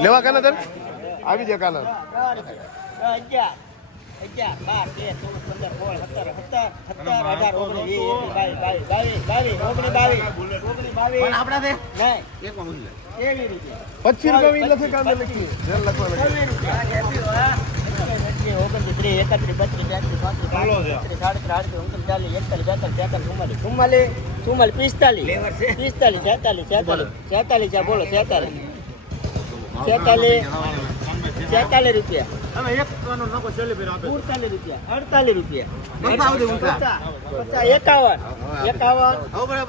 લેવા કાના તને? આવી જાય કાના. અગિયાર અગિયાર બાર તેર ચૌદ પંદર સોળ સત્તર સત્તર સત્તર અઢાર ઓગણીસ બાવીસ બાવીસ બાવીસ ઓગણીસ બાવીસ ઓગણીસ બાવીસ. નહીં. એવી રીતે. પચીસ રૂપિયા લખી લખવા લખી ઓગણત્રીસ, ત્રીસ, એકત્રીસ, બત્રીસ, તેત્રીસ, પાંત્રીસ, છત્રીસ, સાડત્રીસ, આડત્રીસ, ઓગણત્રીસ, ચાલીસ, એકતાલીસ, બેતાલીસ, તેતાલીસ, ચુમ્માલીસ. ચુમ્માલીસ, ચુમ્માલીસ, પિસ્તાલીસ, પિસ્તાલીસ, છેતાલીસ, છેતાલીસ, છેતાલીસ, છે, બોલો, છેતાલીસ. છેતાલીસ, છેતાલીસ રૂપિયા. સુડતાલીસ રૂપિયા. અડતાલીસ રૂપિયા. એકાવન. એકાવન.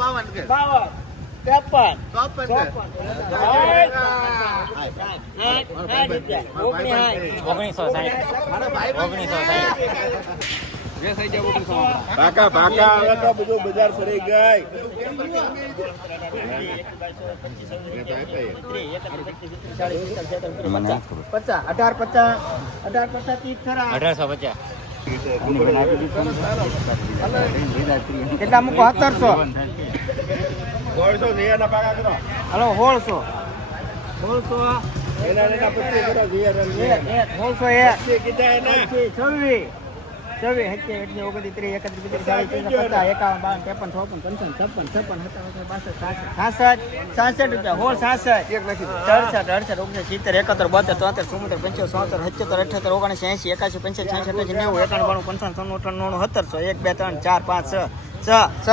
બાવન ત્રેપન ચોપન ઓગણીસ સાઠ ઓગણીસો સાઠ પાકા પાકા હવે તો બધું બજાર ફરી ગઈ પચાસ અઢાર પચાસ અઢાર પચાસ અઢારસો પચાસ કેટલા મૂકો સત્તરસો સોળસો જીયાના પાકા કરો હલો સોળસો. સોળસો સોળસો એક. છવ્વીસ. છવ્વીસ સત્યાવીસ અઠ્યાવીસ ઓગણત્રીસ ત્રીસ એકત્રીસ બત્રીસ ચાલીસ પચાસ એકાવન બાવન ત્રેપન ચોપન પંચાવન છપ્પન છપ્પન સત્તાવન બાસઠ સાસઠ. સાસઠ? રૂપિયા. હોળ સાસઠ. સડસઠ અડસઠ ઓગણીસ સિત્તેર એકાત્તર બોતેર તોતેર ચુમ્મોતેર પંચોતેર સોતેર સત્યોતેર અઠ્યોતેર ઓગણીસ એંસી એકાસી પંચાસી છાસઠ અઠ્યાસી નેવું એકાણું બાણું પંચાવન ત્રણું અઠાણું નવ્વાણું સત્તરસો. એક બે ત્રણ ચાર પાંચ છ છ છ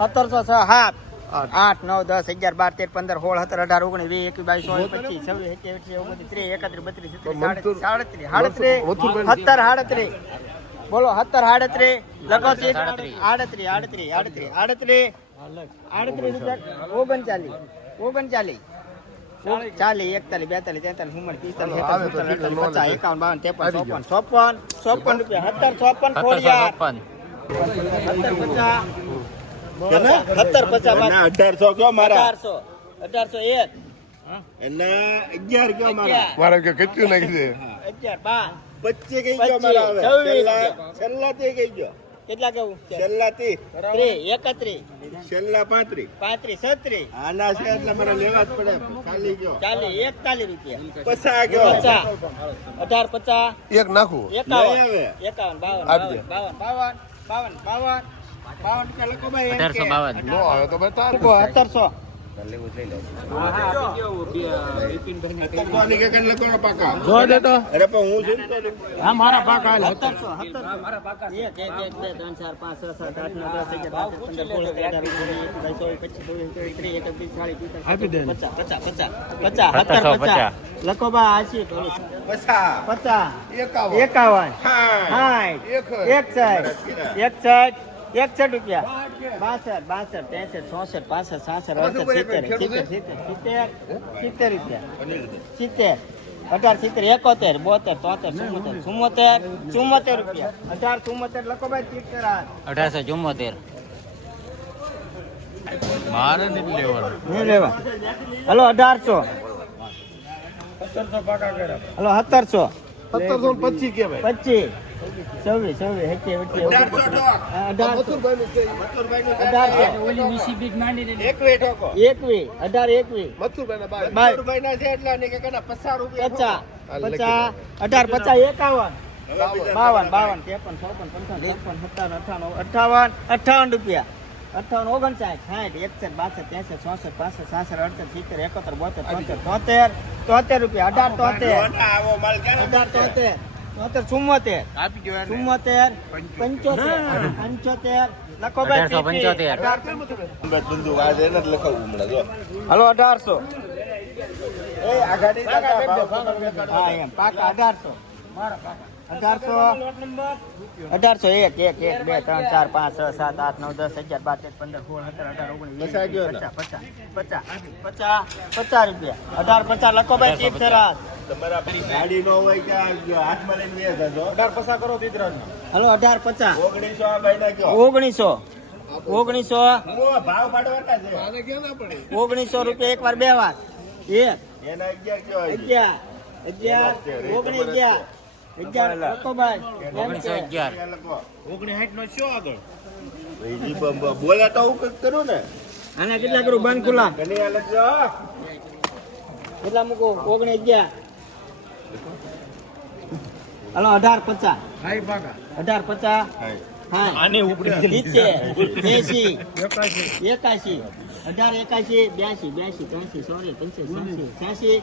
સત્તરસો છ સાત આઠ. નવ દસ અગિયાર બાર તેર પંદર સોળ સત્તર અઢાર ઓગણીસ વીસ એકવીસ બાવીસ ચોવીસ પચીસ છવ્વીસ ઓગણત્રીસ ત્રીસ એકત્રીસ બત્રીસ સિત્તેર સાડત્રીસ સાડત્રીસ સત્તર સાડત્રીસ બોલો સત્તર સાડત્રીસ. લખો. આડત્રીસ આડત્રીસ આડત્રીસ આડત્રીસ આડત્રીસ ઓગણચાલીસ. ઓગણચાલીસ. ચાલીસ એકતાલીસ બેતાલીસ તેતાલીસ ચુમ્માલીસ પિસ્તાલીસ પચાસ એકાવન બાવન ત્રેપન ચોપન ચોપન ચોપન રૂપિયા. સત્તર ચોપન ખોડિયાર ચોપન. સત્તર પચાસ. સત્તર પચાસ અઢારસો કયો મારા? અઢારસો. અઢારસો એક. એટલે અગિયાર કયો મારા. મારે કે કેટલું નાખી દે? અગિયાર બાર પચીસ કઈ ગયો મારા હવે? છેલ્લા છેલ્લા તે કઈ ગયો? કેટલા કેવું? છેલ્લા તે ત્રીસ એકત્રીસ. છેલ્લા પાંત્રીસ. પાંત્રીસ છત્રીસ. આના છે એટલે મારે લેવા જ પડે. ચાલી ગયો. ચાલી એકતાલીસ રૂપિયા. ગયો. પચાસ. અઢાર પચાસ. એક નાખું. એકાવન. એકાવન બાવન બાવન બાવન બાવન બાવન. અઢારસો બાવન સત્તરસો કોની કે કન લખવાનો પાકા જો દે તો હું છું ને મારા પાકા સત્તરસો સત્તરસો એક એક એક બે ત્રણ ચાર પાંચ છ સાત આઠ દસ અગિયાર બાર તેર પંદર સોળ સત્તર અઢાર ઓગણીસ વીસ એકવીસ બાવીસ ચોવીસ પચીસ એકાવન એકસઠ. એકસઠ એકસઠ રૂપિયા. બાસઠ બાસઠ ત્રેસઠ ચોસઠ પાસઠ સાસઠ અડસઠ સિત્તેર સિત્તેર સિત્તેર સિત્તેર સિત્તેર રૂપિયા. સિત્તેર. અઢાર સિત્તેર એકોતેર બોતેર તોતેર ચુમ્મોતેર ચુમ્મોતેર ચુમ્મોતેર રૂપિયા. અઢાર ચુમ્મોતેર લખો ભાઈ સિત્તેર અઢારસો ચુમ્મોતેર મારે નહીં લેવાનું. નહીં લેવા. હલો અઢારસો. હલો સત્તરસો. પચીસ કહેવાય પચીસ. છવ્વીસ છવ્વીસ અઢાર પચાસ પચાસ અઢાર પચાસ એકાવન. બાવન. બાવન ત્રેપન ચોપન પંચાવન છપ્પન સત્તાવન અઠાવન અઠાવન અઠાવન રૂપિયા. અઠાવન ઓગણસાઠ સાઠ એકસઠ બાસઠ ત્રેસઠ ચોસઠ પાસઠ સાસઠ અડસઠ સિત્તેર એકોતેર બોતેર તોતેર તોતેર તોતેર રૂપિયા. અઢાર તોતેર. અઢાર તોતેર. ચુમ્મોતેર. આપી ગયો. ચુમ્મોતેર પંચોતેર. પંચોતેર લખો પંચોતેર. હલો અઢારસો. પાકા અઢારસો. અઢારસો. અઢારસો એક એક એક બે ત્રણ ચાર પાંચ છ સાત આઠ નવ દસ અગિયાર બાર તેર પંદર સોળ સત્તર અઢાર ઓગણીસ પચાસ પચાસ પચાસ પચાસ પચાસ રૂપિયા. અઢાર પચાસ લખો ભાઈ ચીફ તમારા ગાડી નો હોય કે હાથમાં લઈને બે જજો અઢાર પચાસ કરો હલો અઢાર પચાસ. ઓગણીસો આ ભાઈના કયો? ઓગણીસો. ઓગણીસો. હું ભાવ પાડવાના છે. ઓગણીસો રૂપિયા એક વાર બે વાર. એક? અગિયાર અગિયાર ઓગણીસ અગિયાર. અગિયાર લખો ભાઈ એમ ઓગણીસો કે. અગિયાર. ત્યાં લખો. ઓગણી સાઠ નો શું આગળ. ભાઈ, ઈ બ- બ- બોલે તો હું કંઈક કરું ને. આના કેટલા કરું? બંધ ખુલ્લા કેટલા મૂકો? ઓગણી અગિયાર હલો અઢાર પચાસ. અઢાર પચાસ. આને ઉપડે. એસી એકાશી. અઢાર એકાશી બ્યાસી બ્યાસી ત્રણસી સોરી પંચ્યાસી છ્યાસી.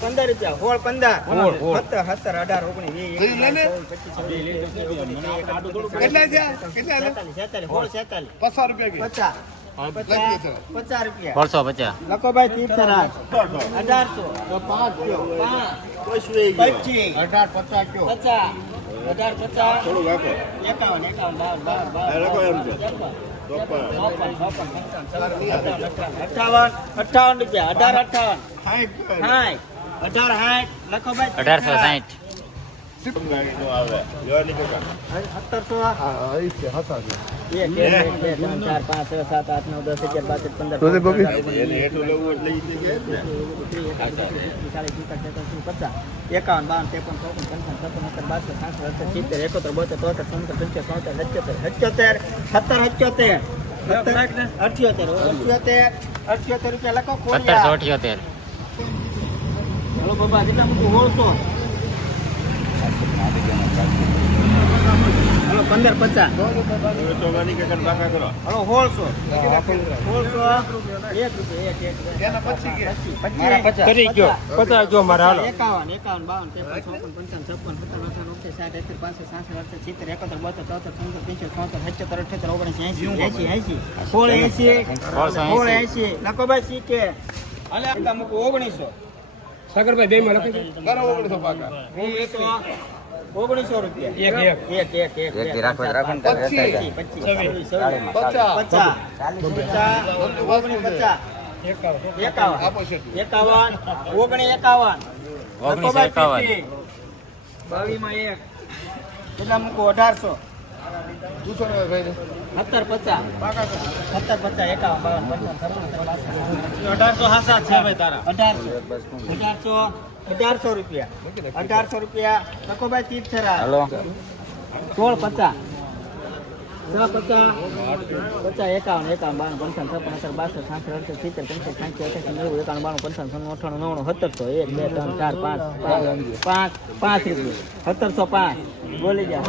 પંદર રૂપિયા. હોળ પંદર. સત્તર સત્તર અઢાર ઓગણીસ પચીસ, રૂપિયા પચાસ. પચાસ લખો ભાઈ તીર્થરાજ. અઢારસો. તો પાંચ. પચીસ. અઢાર પચાસ પચાસ. અઢાર પચાસ. થોડું રાખો. એકાવન એકાવન બાર બાર બાવન અઠાવન અઠાવન રૂપિયા અઢાર અઠાવન. અઢાર સાઠ લખો ભાઈ. અઢારસો સાઠ એકાવન બાવન ત્રેપન ચોપન પંચાવન છપ્પન સત્તર બાસઠ સાસઠ અડસઠ સિત્તેર એકોતેર બોતેર તોતેર ચુમ્મોતેર પંચોતેર છોતેર સત્યોતેર સત્યોતેર સત્તર અઠ્યોતેર સત્તર અઠ્યોતેર અઠ્યોતેર અઠ્યોતેર રૂપિયા લખો સત્તરસો અઠ્યોતેર. બાબા જેટલા મૂકું? ઓળસો હલો પંદર પચાસ. હલો એક રૂપિયા પચીસ. પચાસ. જો મારે હાલો. એકાવન એકાવન બાવન ત્રેપન ચોપન પંચાવન છપ્પન સત્તાવન અઠાવન ઓગણસાઠ સાઠ એકસઠ પાસઠ સાસઠ અડસઠ સિત્તેર એકોતેર બોતેર ચોતેર પંચોતેર પંચોતેર છોતેર સત્યોતેર અઠ્યોતેર ઓગણીસ એસી એસી એસી. સોળ એસી. સોળ એંસી. એસી. લખોભાઈ શીખે. અલે ઓગણીસો. સાગરભાઈ બે માં લખી દો. ઓગણીસો પાકા. ઓગણીસો રૂપિયા. એક એક. એક એક એક એક. રાખો, રાખો ને પચીસ. પચીસ પચીસ. છવ્વીસ, છવ્વીસ. પચાસ. પચાસ. પચાસ. એકાવન. એકાવન. ઓગણી એકાવન. ઓગણીસો એકાવન. બાવીસમાં એક. કેટલા મૂકો અઢારસો. સત્તર પચાસ. સત્તર પચાસ એકાવન બાવન પંચાવન અઢારસો હાસા છે ભાઈ તારા. અઢારસો. અઢારસો અઢારસો રૂપિયા. અઢારસો રૂપિયા. લખોભાઈ ચીજ હલો. સોળ પચાસ. છ પચાસ એકાવન એકાવન બાવન પંચાવન છપ્પન બાસઠ સાસઠ અડસઠ સિત્તેર પંચાવન છ્યાસી અઠ્યાસી નેવું એકાવન બાણું પંચાવન છન્નું અઠાણું નવ્વાણું સત્તરસો એક બે ત્રણ ચાર પાંચ પાંચ પાંચ રૂપિયા. સત્તરસો પાંચ. બોલી ગયા.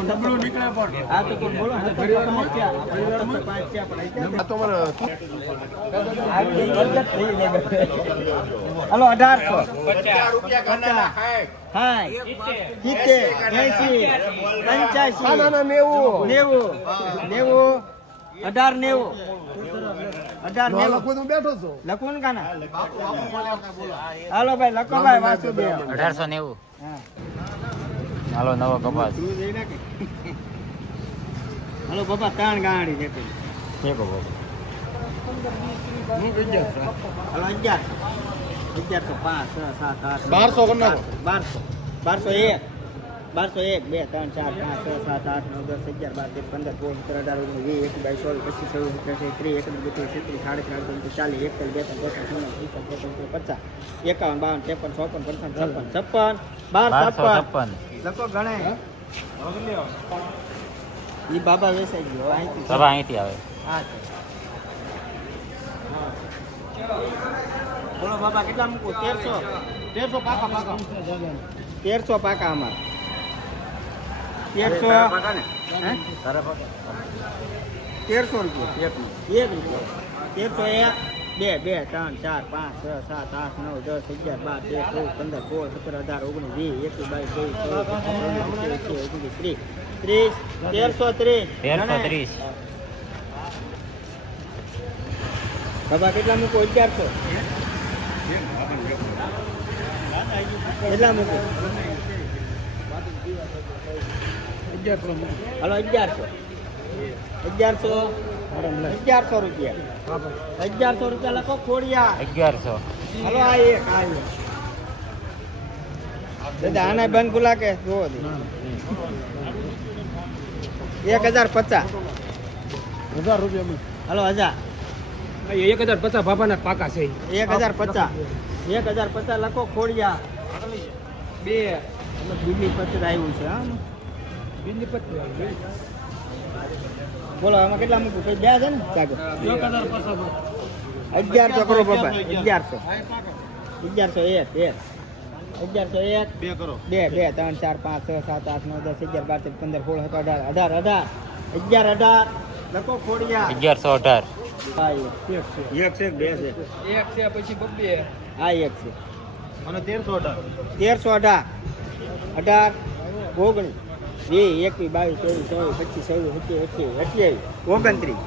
આ તો બોલો હલો અઢારસો. પચાસ. રૂપિયા નેવું. નેવું નેવું અઢાર નેવું. અઢાર નેવું. બેઠો છું. લખું ને કાના? હાલો ભાઈ લખો ભાઈ વાસુદેવ અઢારસો નેવું. હાલો નવો કપાસ. હાલો બાપા ત્રણ ગાડી છે. ઠીક હાલો અગિયારસો. અગિયારસો પાંચ છ સાત આઠ બારસો બારસો. બારસો એક બારસો એક બે ત્રણ ચાર પાંચ છ સાત આઠ નવ દસ અગિયાર બાર તેર પંદર સોળ સત્તર અઢાર ઓગણીસ વીસ એકવીસ બાવીસ ચોવીસ પચીસ છવ્વીસ સત્યાવીસ ત્રીસ એકત્રીસ બત્રીસ તેત્રીસ સાડત્રીસ અડત્રીસ ચાલીસ એકતાલીસ બેતાલીસ ચોત્રીસ ચુમ્માલીસ પિસ્તાલીસ છપ્પન પચાસ એકાવન બાવન ત્રેપન ચોપન પંચાવન છપ્પન છપ્પન બાર બારસો છપ્પન. છપ્પન. લખો ગણે. ઈ બાબા વેસાઈ ગયો અહીંથી. સભા અહીંથી આવે. હા છે. બોલો બાબા કેટલા મૂકું? તેરસો. તેરસો પાકા પાકા. તેરસો પાકા અમાર તેરસો? તેરસો રૂપિયા. એક રૂપિયા. તેરસો એક બે બે ત્રણ ચાર પાંચ છ સાત આઠ નવ દસ અગિયાર બાર તેર ચૌદ પંદર સોળ સત્તર અઢાર ઓગણીસ વીસ એકવીસ બાવીસ ચોવીસ ત્રીસ ત્રીસ તેરસો. ત્રીસ તેરસો ત્રીસ. બાબા કેટલા મૂકો? અગિયારસો. કેટલા મૂકી હાલો અગિયારસો. અગિયારસો? અગિયારસો રૂપિયા. અગિયારસો રૂપિયા લખો ખોડિયા. અગિયારસો. હલો આ એક આ એક. દાદા આના બંધ ખુલા કે? જોવો એક હજાર પચાસ. હજાર રૂપિયા હાલો હજાર. એક હજાર પચાસ બાપાના પાકા છે. એક હજાર પચાસ. એક હજાર પચાસ લખો ખોડિયા. બે. બીજી પત્ર આવ્યું છે હા. બીજી પત્ર બોલો આમાં કેટલા મૂકું? કઈ બે છે ને? પચાસ અગિયારસો કરો બાપા અગિયારસો. અગિયારસો એક એક. અગિયારસો એક. બે કરો. બે બે ત્રણ ચાર પાંચ છ સાત આઠ નવ દસ અગિયાર બાર તેર પંદર સોળ સત્તર અઢાર અઢાર અઢાર. અગિયાર અઢાર. લખો ખોડિયા અગિયારસો અઢાર. હા એક એક છે બે છે. એક છે પછી બબ્બે આ એક છે. અને તેરસો અઢાર. તેરસો અઢાર. અઢાર ઓગણીસ વીસ એકવીસ બાવીસ ચોવીસ ચોવીસ પચીસ છવ્વીસ સત્યાવીસ અઠ્યાવીસ અઠ્યાવીસ. ઓગણત્રીસ.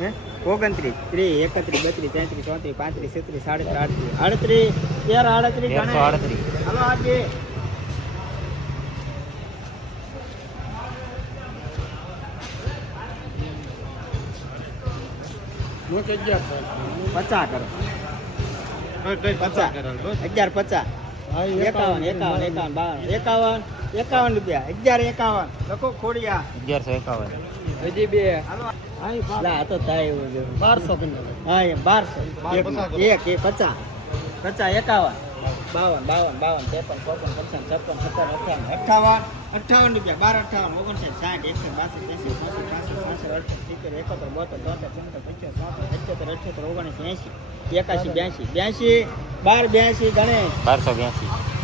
હે? ઓગણત્રીસ. ત્રીસ એકત્રીસ બત્રીસ તેત્રીસ ચોત્રીસ પાંત્રીસ છત્રીસ સાડત્રીસ આડત્રીસ. આડત્રીસ. તેર આડત્રીસ. આડત્રીસ. હાલો આજે. પચાસ કરો. અગિયાર પચાસ. એકાવન એકાવન. એકાવન બાવન. એકાવન એકાવન રૂપિયા. અગિયાર એકાવન. લખો ખોડિયા. અગિયારસો એકાવન. હજી બે. તો થાય બારસો. હા બારસો. એક એક એક પચાસ. પચાસ એકાવન. બાવન બાવન બાવન ત્રેપન ચોપન પંચાવન છપ્પન સત્તર અઠાવન અઠાવન અઠાવન રૂપિયા બાર અઠાવન ઓગણસાઠ સાઠ એકસો બાસઠ એસી ચોસઠ પાંસઠ છાસઠ અડસઠ સિત્તેર એકોતેર બોતેર તોતેર ચુમ્મોતેર પંચોતેર ચોતેર અઠ્યોતેર અઠ્યોતેર ઓગણીસ એસી એકાશી બ્યાસી બ્યાસી બાર બ્યાસી ગણેશ બારસો બ્યાસી